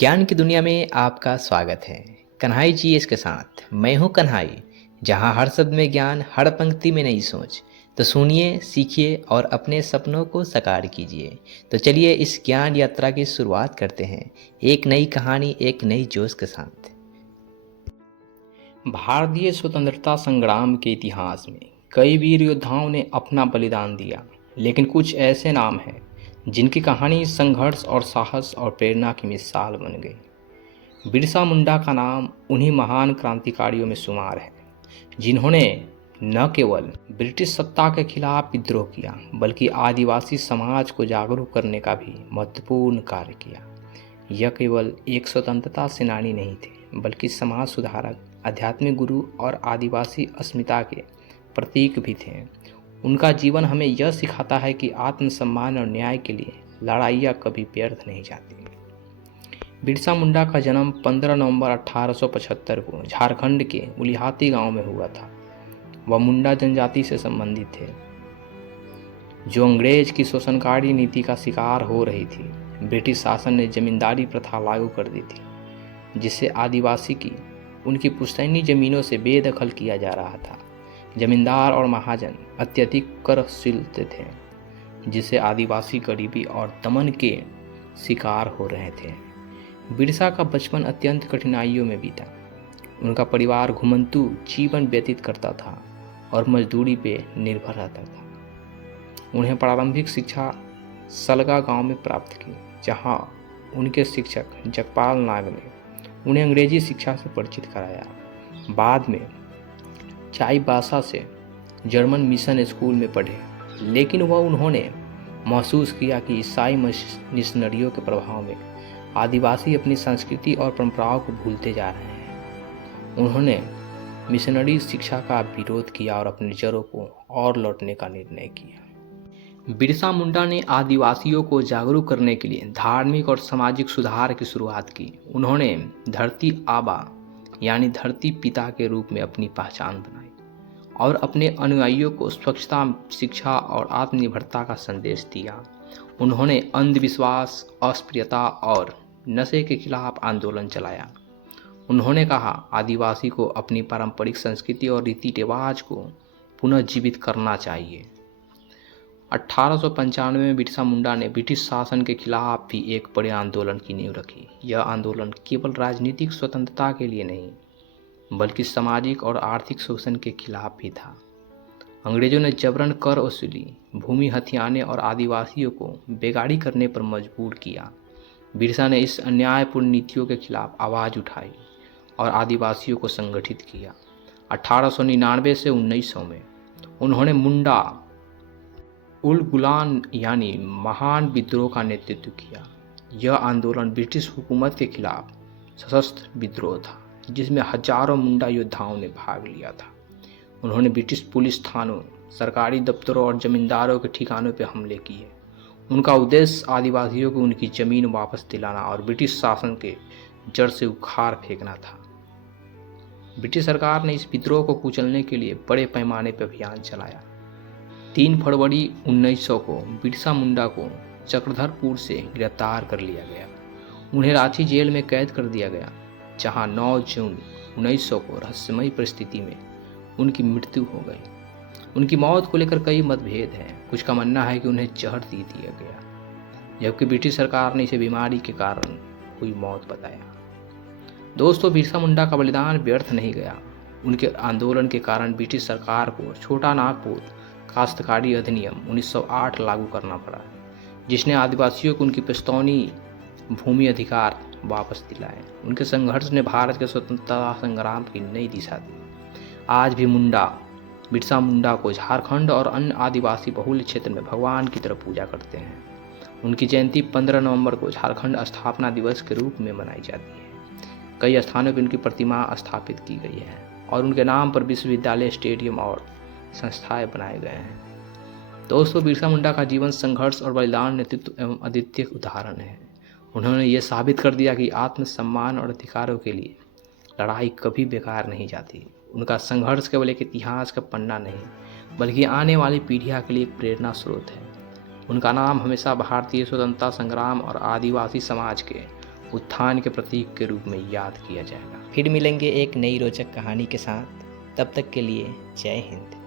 ज्ञान की दुनिया में आपका स्वागत है। कन्हाई जी इसके साथ मैं हूं कन्हाई, जहां हर शब्द में ज्ञान, हर पंक्ति में नई सोच। तो सुनिए, सीखिए और अपने सपनों को साकार कीजिए। तो चलिए इस ज्ञान यात्रा की शुरुआत करते हैं, एक नई कहानी, एक नई जोश के साथ। भारतीय स्वतंत्रता संग्राम के इतिहास में कई वीर योद्धाओं ने अपना बलिदान दिया, लेकिन कुछ ऐसे नाम हैं जिनकी कहानी संघर्ष और साहस और प्रेरणा की मिसाल बन गई। बिरसा मुंडा का नाम उन्हीं महान क्रांतिकारियों में शुमार है जिन्होंने न केवल ब्रिटिश सत्ता के खिलाफ विद्रोह किया, बल्कि आदिवासी समाज को जागरूक करने का भी महत्वपूर्ण कार्य किया। यह केवल एक स्वतंत्रता सेनानी नहीं थे, बल्कि समाज सुधारक, आध्यात्मिक गुरु और आदिवासी अस्मिता के प्रतीक भी थे। उनका जीवन हमें यह सिखाता है कि आत्मसम्मान और न्याय के लिए लड़ाइयाँ कभी व्यर्थ नहीं जाती। बिरसा मुंडा का जन्म 15 नवंबर 1875 को झारखंड के उलिहाती गांव में हुआ था। वह मुंडा जनजाति से संबंधित थे, जो अंग्रेज की शोषणकारी नीति का शिकार हो रही थी। ब्रिटिश शासन ने जमींदारी प्रथा लागू कर दी थी, जिससे आदिवासी की उनकी पुश्तैनी जमीनों से बेदखल किया जा रहा था। जमींदार और महाजन अत्यधिक करशील थे, जिससे आदिवासी गरीबी और दमन के शिकार हो रहे थे। बिरसा का बचपन अत्यंत कठिनाइयों में बीता। उनका परिवार घुमंतू जीवन व्यतीत करता था और मजदूरी पे निर्भर रहता था। उन्हें प्रारंभिक शिक्षा सलगा गांव में प्राप्त की, जहां उनके शिक्षक जगपाल नाग ने उन्हें अंग्रेजी शिक्षा से परिचित कराया। बाद में चाईबासा से जर्मन मिशन स्कूल में पढ़े, लेकिन उन्होंने महसूस किया कि ईसाई मिशनरियों के प्रभाव में आदिवासी अपनी संस्कृति और परंपराओं को भूलते जा रहे हैं। उन्होंने मिशनरी शिक्षा का विरोध किया और अपनी जड़ों को और लौटने का निर्णय किया। बिरसा मुंडा ने आदिवासियों को जागरूक करने के लिए धार्मिक और सामाजिक सुधार की शुरुआत की। उन्होंने धरती आबा यानी धरती पिता के रूप में अपनी पहचान बनाई और अपने अनुयायियों को स्वच्छता, शिक्षा और आत्मनिर्भरता का संदेश दिया। उन्होंने अंधविश्वास, अस्पृश्यता और नशे के खिलाफ आंदोलन चलाया। उन्होंने कहा, आदिवासी को अपनी पारंपरिक संस्कृति और रीति रिवाज को पुनर्जीवित करना चाहिए। 1895 में बिरसा मुंडा ने ब्रिटिश शासन के खिलाफ भी एक बड़े आंदोलन की नींव रखी। यह आंदोलन केवल राजनीतिक स्वतंत्रता के लिए नहीं, बल्कि सामाजिक और आर्थिक शोषण के खिलाफ भी था। अंग्रेजों ने जबरन कर वसूली, भूमि हथियाने और आदिवासियों को बेगाड़ी करने पर मजबूर किया। बिरसा ने इस अन्यायपूर्ण नीतियों के खिलाफ आवाज़ उठाई और आदिवासियों को संगठित किया। 1899 से 1900 में उन्होंने मुंडा उलगुलान यानी महान विद्रोह का नेतृत्व किया। यह आंदोलन ब्रिटिश हुकूमत के खिलाफ सशस्त्र विद्रोह था, जिसमें हजारों मुंडा योद्धाओं ने भाग लिया था। उन्होंने ब्रिटिश पुलिस थानों, सरकारी दफ्तरों और जमींदारों के ठिकानों पर हमले किए। उनका उद्देश्य आदिवासियों को उनकी जमीन वापस दिलाना और ब्रिटिश शासन के जड़ से उखाड़ फेंकना था। ब्रिटिश सरकार ने इस विद्रोह को कुचलने के लिए बड़े पैमाने पर अभियान चलाया। 3 फरवरी 1900 को बिरसा मुंडा को चक्रधरपुर से गिरफ्तार कर लिया गया। उन्हें रांची जेल में कैद कर दिया गया, जहां 9 जून 1900 को रहस्यमयी परिस्थिति में उनकी मृत्यु हो गई। उनकी मौत को लेकर कई मतभेद हैं। कुछ का मानना है कि उन्हें जहर दे दिया गया, जबकि ब्रिटिश सरकार ने इसे बीमारी के कारण हुई मौत बताया। दोस्तों, बिरसा मुंडा का बलिदान व्यर्थ नहीं गया। उनके आंदोलन के कारण ब्रिटिश सरकार को छोटा नागपुर काश्तकारी अधिनियम 1908 लागू करना पड़ा, जिसने आदिवासियों को उनकी पुश्तैनी भूमि अधिकार वापस दिलाए। उनके संघर्ष ने भारत के स्वतंत्रता संग्राम की नई दिशा दी। आज भी बिरसा मुंडा को झारखंड और अन्य आदिवासी बहुल क्षेत्र में भगवान की तरह पूजा करते हैं। उनकी जयंती 15 नवंबर को झारखंड स्थापना दिवस के रूप में मनाई जाती है। कई स्थानों पर उनकी प्रतिमा स्थापित की गई है और उनके नाम पर विश्वविद्यालय, स्टेडियम और संस्थाएं बनाए गए हैं। दोस्तों, बिरसा मुंडा का जीवन संघर्ष और बलिदान, नेतृत्व एवं अद्वितीय उदाहरण है। उन्होंने ये साबित कर दिया कि आत्मसम्मान और अधिकारों के लिए लड़ाई कभी बेकार नहीं जाती। उनका संघर्ष केवल एक इतिहास का पन्ना नहीं, बल्कि आने वाली पीढ़ियों के लिए एक प्रेरणा स्रोत है। उनका नाम हमेशा भारतीय स्वतंत्रता संग्राम और आदिवासी समाज के उत्थान के प्रतीक के रूप में याद किया जाएगा। फिर मिलेंगे एक नई रोचक कहानी के साथ, तब तक के लिए जय हिंद।